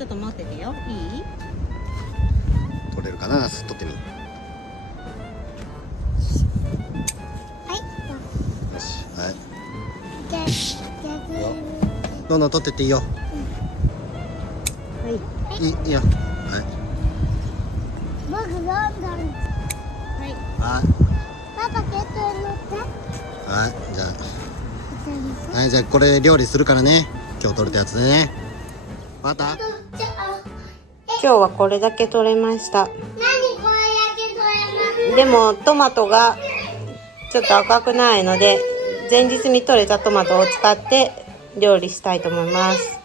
ちょっと待っててよ。いい？取れるかな。ナス取ってみ。よし、はい。どんどん取ってっていいよ。はい。いいよ。はい。僕どんどん。はい。はい。パパケットに乗って。はい、じゃあ。はい、じゃあ、これ料理するからね。今日取れたやつでね。また。今日はこれだけ取れました。何これだけ取れます。でもトマトがちょっと赤くないので、前日に取れたトマトを使って料理したいと思います。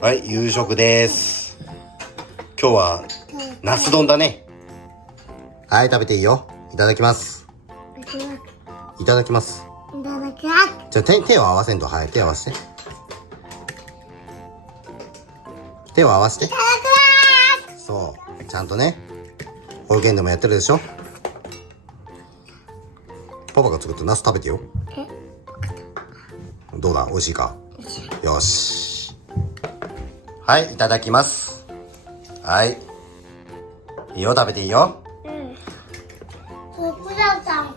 はい、夕食です。今日はナス丼だね。はい、食べていいよ。いただきます。いただきます。いただきます。じゃあ手を合わせんと。はい、手を合わせて。手を合わせて。いただきます。そう、ちゃんとね。保育園でもやってるでしょ。パパが作ったナス食べてよ。どうだ、美味しいか。よし。はい、いただきます。はい。いいよ、食べていいよ。福田さん。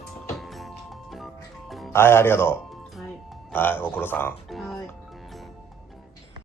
はい、ありがとはい。う。はい、ご苦労さん。